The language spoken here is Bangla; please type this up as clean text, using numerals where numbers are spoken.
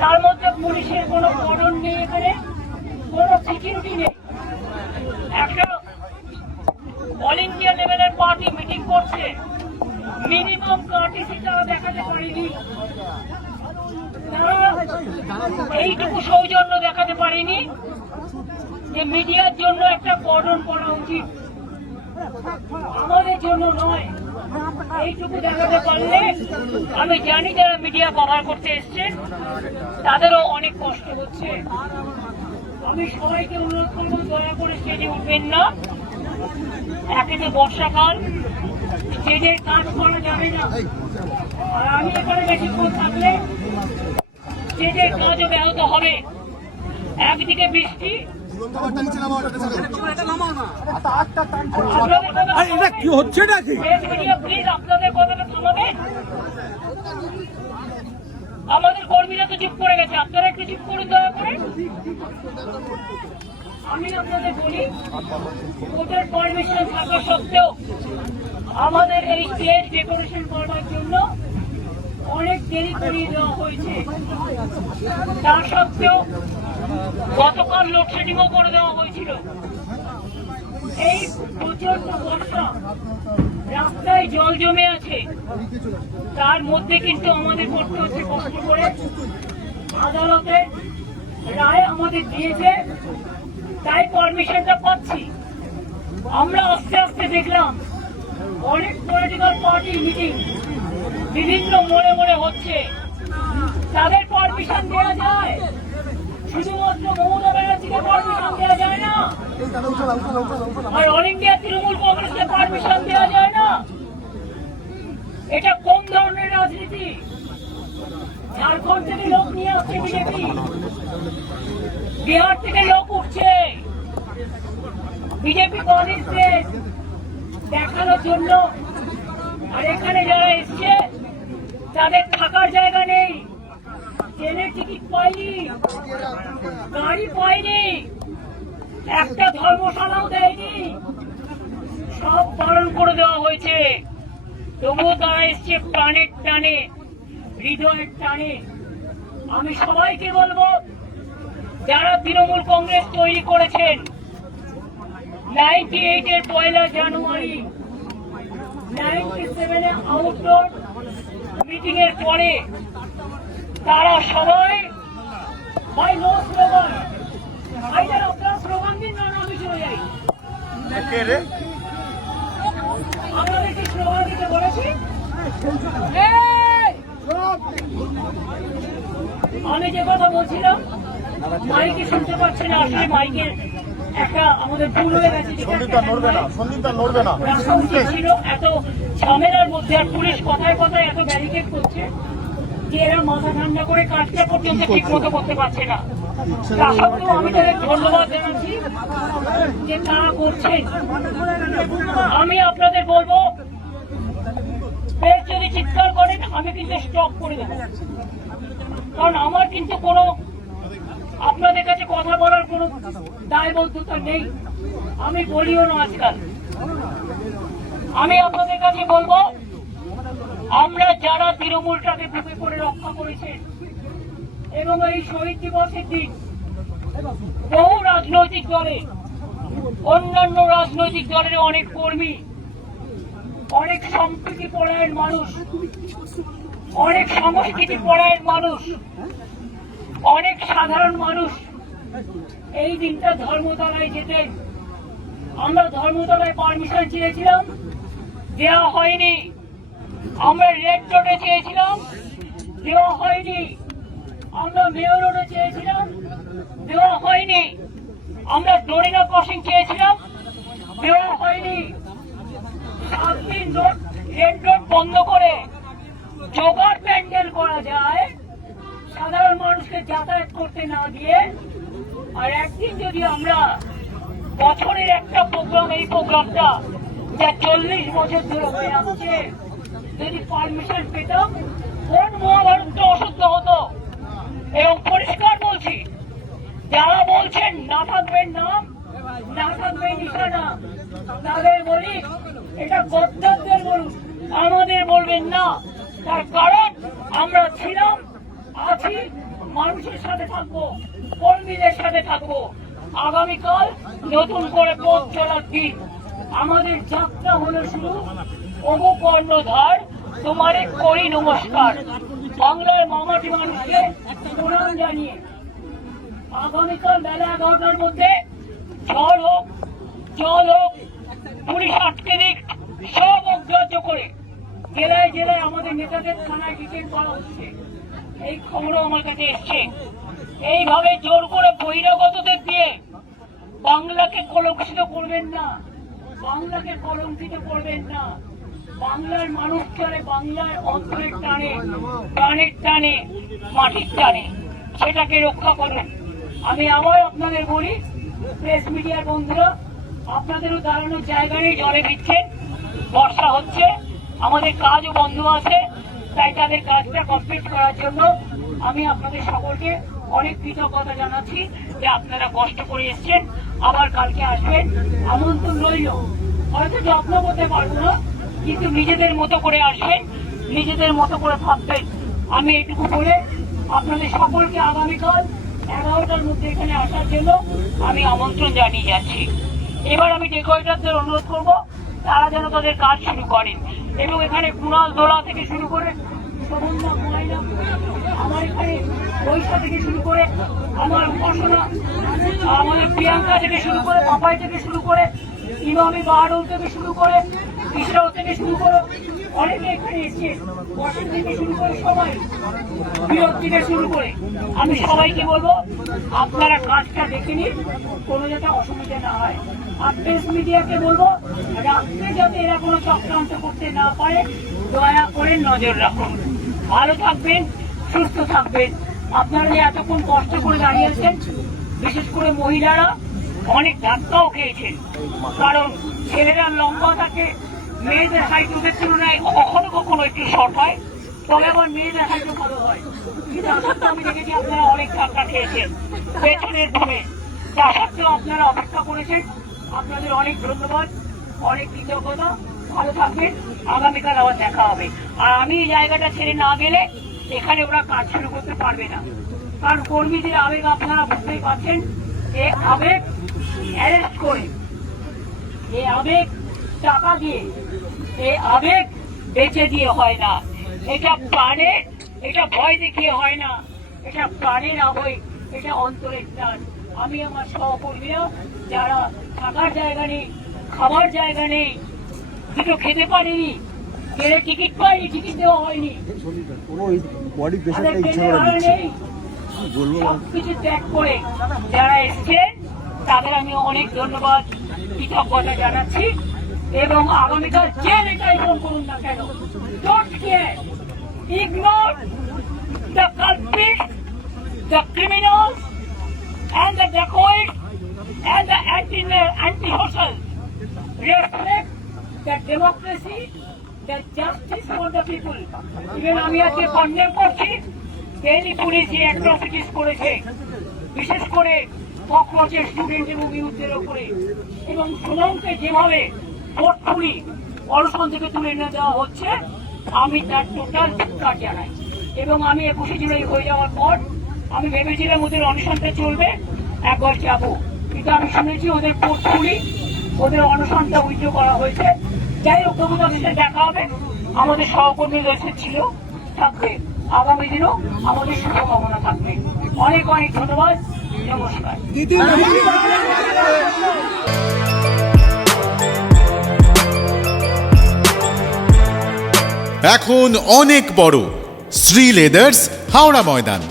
তার মধ্যে পুলিশের কোনো কর্ডন নেই, এখানে কোনো সিকিউরিটি নেই। একটা অল ইন্ডিয়া লেভেলের পার্টি মিটিং করছে, মিনিমাম কার্টিসি তারা দেখাতে পারেনি, তারা এইটুকু সৌজন্য দেখাতে পারেনি যে মিডিয়ার জন্য একটা কর্ডন করা উচিত, আমাদের জন্য নয়। এইটুকু দেখাতে পারলে আমি জানি যারা মিডিয়া কভার করতে এসছেন তাদেরও অনেক কষ্ট হচ্ছে। আমি সবাইকে অনুরোধ করবো, দয়া করে স্টেজে উঠবেন না। একে তো বর্ষাকাল, স্টেজের কাজ করা যাবে না, আর আমি এখানে বেশিক্ষণ থাকলে স্টেজের কাজও ব্যাহত হবে। একদিকে বৃষ্টি, কি হচ্ছে নাকি? প্লিজ আপনাদের কথাটা থামাবেন। আমাদের কর্মীরা তো চুপ করে গেছে, আপনারা একটু চুপ করুন দয়া করে। আমি আপনাদের বলি, কোর্টের পারমিশন থাকা সত্ত্বেও আমাদের এই স্টেজ ডেকোরেশন করবার জন্য অনেক দেরি করিয়ে দেওয়া হয়েছে। তা সত্ত্বেও গতকাল লোডশেডিংও করে দেওয়া হয়েছিল। এই প্রচন্ড বর্ষা, রাস্তায় জল জমে আছে, তার মধ্যে কিন্তু আমাদের করতে হচ্ছে কষ্ট করে। আদালতে রায় আমাদের দিয়েছে, তাই পারমিশনটা পাচ্ছি। আমরা আস্তে আস্তে দেখলাম অনেক পলিটিক্যাল পার্টি মিটিং বিভিন্ন মোড়ে মোড়ে হচ্ছে, তাদের পারমিশন দেওয়া যায়, শুধুমাত্র মমতা ব্যানার্জিকে পারমিশন দেওয়া যায় না, আর অল ইন্ডিয়া তৃণমূল কংগ্রেসকে পারমিশন দেওয়া যায় না। এটা কোন ধরনের রাজনীতি? ঝাড়খণ্ড থেকে লোক নিয়ে আসছে বিজেপি, বিহার থেকে লোক উঠছে বিজেপি কংগ্রেসকে দেখানোর জন্য, আর এখানে যারা এসছে তাদের থাকার জায়গা নেই, ট্রেনের টিকিট পাইনি, গাড়ি পাইনি, একটা ধর্মশালাও দেয়নি, সব পালন করে দেওয়া হয়েছে। তবুও তারা এসছে প্রাণের টানে, হৃদয়ের টানে। আমি সবাইকে বলবো, যারা তৃণমূল কংগ্রেস তৈরি করেছেন 98 এর 1 জানুয়ারি, 97 আউটডোর মিটিং এর পরে তারা সবাই ভাই নো স্লোগান, ভাইদের আপনারা স্লোগান দিন না, আমি চলে যাই। আপনাদের কি স্লোগান দিতে বলেছি? আমি যে কথা বলছিলাম মাইকে শুনতে পাচ্ছি না, আসলে মাইকের একটা আমাদের ভুল হয়ে গেছে, ছিল এত ঝামেলার মধ্যে, আর পুলিশ কথায় কথায় এত ব্যারিকেড করছে যে এরা মাথা ঠান্ডা করে কাজটা পর্যন্ত ঠিক মতো করতে পারছে না। তা সত্ত্বেও আমি তাদের ধন্যবাদ জানাচ্ছি যে তারা করছেন। আমি আপনাদের বলবো, যদি চিৎকার করেন আমি কিন্তু স্টপ করে দেবো, কারণ আমার কিন্তু কোনো আপনাদের কাছে কথা বলার কোনো দায়বদ্ধতা নেই, আমি বলিও না আজকাল। আমি আপনাদের কাছে বলবো, আমরা যারা তৃণমূলটাকে বুকে করে রক্ষা করেছেন এবং এই শহীদ দিবসের দিন বহু রাজনৈতিক দলে, অন্যান্য রাজনৈতিক দলের অনেক কর্মী, অনেক সম্প্রীতি পরায়ণ মানুষ, অনেক সংস্কৃতি পরায়ণ মানুষ, অনেক সাধারণ মানুষ এই দিনটা ধর্মতলায় যেতেন। আমরা ধর্মতলায় পারমিশন চেয়েছিলাম, দেওয়া হয়নি। আমরা রেড রোডে চেয়েছিলাম, দেওয়া হয়নি। আমরা মেয়র রোডে চেয়েছিলাম, দেওয়া হয়নি। আমরা ডোরিনা ক্রসিং চেয়েছিলাম, দেওয়া হয়নি। 7 দিন রেড রোড বন্ধ করে জোগাড় প্যান্ডেল করা যায় সাধারণ মানুষকে যাতায়াত করতে না দিয়ে, আর একদিন যদি আমরা বছরের একটা প্রোগ্রাম, এই প্রোগ্রামটা যা 40 বছর ধরে হয়ে আসছে, যদি পারমিশন পেতাম, কোন মহাভারতটা অশুদ্ধ হতো। এবং পরিষ্কার বলছি, যারা বলছেন না থাকবেন নাম, না থাকবে নিশানা, তাদের বলি এটা গদ্দারদের বলুন, আমাদের বলবেন না। তার কারণ আমরা ছিলাম, বলছি, মানুষের সাথে থাকবো, কর্মীদের সাথে থাকবো। আগামীকাল নতুন করে পথ চলার দিন। আমাদের যাত্রা হলো শুরু। ওগো কর্ণধার, তোমারে করি নমস্কার। বাংলার মামাটি মানুষকে প্রণাম জানিয়ে আগামীকাল বেলা 11টার মধ্যে ঝড় হোক, জল হোক, পুলিশ আটকে দিক, সব অগ্রাহ্য করে জেলায় জেলায় আমাদের নেতাদের থানায় ডিটেইন করা হচ্ছে। এই খবরও আমার কাছে এসছে। এইভাবে জোর করে বহিরাগতদের দিয়ে বাংলাকে কলঙ্কিত করবেন না, বাংলাকে কলঙ্কিত করবেন না। বাংলার মানুষ চলে বাংলার অন্তরের টানে, প্রাণের টানে, মাটির টানে, সেটাকে রক্ষা করুন। আমি আবার আপনাদের বলি, প্রেস মিডিয়ার বন্ধুরা, আপনাদেরও দাঁড়ানোর জায়গা নেই, জলে ভিজছেন, বর্ষা হচ্ছে, আমাদের কাজও বন্ধ আছে, তাই তাদের কাজটা কমপ্লিট করার জন্য আমি আপনাদের সকলকে অনেক কৃতজ্ঞতা জানাচ্ছি যে আপনারা কষ্ট করে এসছেন। আবার কালকে আসবেন, আমন্ত্রণ রইল। হয়তো যত্ন করতে পারবো না, কিন্তু নিজেদের মতো করে আসবেন, নিজেদের মতো করে থাকবেন। আমি এটুকু বলে আপনাদের সকলকে আগামীকাল 11টার মধ্যে এখানে আসার জন্য আমি আমন্ত্রণ জানিয়ে যাচ্ছি। এবার আমি ডেকোরেটরদের অনুরোধ করব তারা যেন তাদের কাজ শুরু করেন, এবং এখানে কুণাল দোলা থেকে শুরু করে শোভনদা, ময়না, আমার এখানে বৈশা থেকে শুরু করে আমার উপাসনা, আমাদের প্রিয়াঙ্কা থেকে শুরু করে, পাপাই থেকে শুরু করে, ইমামি বাহারুল থেকে শুরু করে, ইসরাও থেকে শুরু করে অনেকে এখানে এসছে, বসেন থেকে শুরু করে সবাই, বিরোধ থেকে শুরু করে, আমি সবাইকে বলবো আপনারা কাজটা দেখে নিন, কোনো যাতে অসুবিধা না হয়। আর প্রেস মিডিয়াকে বলবো রাত্রে যাতে এরা কোনো চক্রান্ত করতে না পারে দয়া করে নজর রাখুন। ভালো থাকবেন, সুস্থ থাকবেন। আপনারা যে এতক্ষণ কষ্ট করে দাঁড়িয়ে আছেন, বিশেষ করে মহিলারা অনেক ধাক্কাও খেয়েছেন, কারণ ছেলেরা লম্বা থাকে, মেয়েদের হাইট ওদের তুলনায় কখনো কখনো একটু শর্ট হয়, তবে আবার মেয়েদের হাইটও ভালো হয়। কিন্তু আমি দেখেছি আপনারা অনেক ধাক্কা খেয়েছেন পেছনের ঘুরে, তা সত্ত্বেও আপনারা অপেক্ষা করেছেন। আপনাদের অনেক ধন্যবাদ, অনেক কৃতজ্ঞতা। ভালো থাকবেন, আগামীকাল আবার দেখা হবে। আর আমি এই জায়গাটা ছেড়ে না গেলে এখানে ওরা কাজ শুরু করতে পারবে না, কারণ কর্মীদের আবেগ আপনারা বুঝতেই পারছেন। এই আবেগ অ্যারেস্ট করে, এই আবেগ টাকা দিয়ে, এই আবেগ বেঁচে দিয়ে হয় না, এটা প্রাণে, এটা ভয় দেখিয়ে হয় না, এটা প্রাণের আবেগ, এটা অন্তরের টান। আমি আমার সহকর্মীরা যারা থাকার জায়গা নেই, খাবার জায়গা নেই, দুটো খেতে পারিনি, গেলে টিকিট পাইনি, টিকিট দেওয়া হয়নি, নেই, সবকিছু ত্যাগ করে যারা এসছেন তাদের আমি অনেক ধন্যবাদ, কৃতজ্ঞতা জানাচ্ছি। এবং আগামীকাল যে নেতাই ফোন করুন না কেন, don't care, ignore the culprit, the criminals and the dacoits and the anti-social. Respect the democracy, the justice for the people. Even আমি আজকে কন্ডেম করছি, ডেইলি পুলিশ এই অ্যাট্রসিটিস করেছে, বিশেষ করে ককরোচের স্টুডেন্ট এবং ইউথদের ওপরে, এবং সুনামকে যেভাবে ফোর্সফুলি অনশন থেকে তুলে এনে দেওয়া হচ্ছে, আমি তার টোটাল ধিক্কার জানাই। এবং আমি 21শে জুলাই হয়ে যাওয়ার পর আমি ভেবেছিলাম ওদের অনশনটা চলবে, একবার যাবো, কিন্তু আমি শুনেছি ওদের ফোর্সফুলি ওদের অনশনটা উইথড্র করা হয়েছে। যাই হোক, তবু তাদের সাথে দেখা হবে। আমাদের সহকর্মীদের ছিল, থাকবে, আগামী দিনও আমাদের শুভকামনা থাকবে। অনেক অনেক ধন্যবাদ, নমস্কার। এখন অনেক বড় শ্রী লেদার্স হাওড়া ময়দান।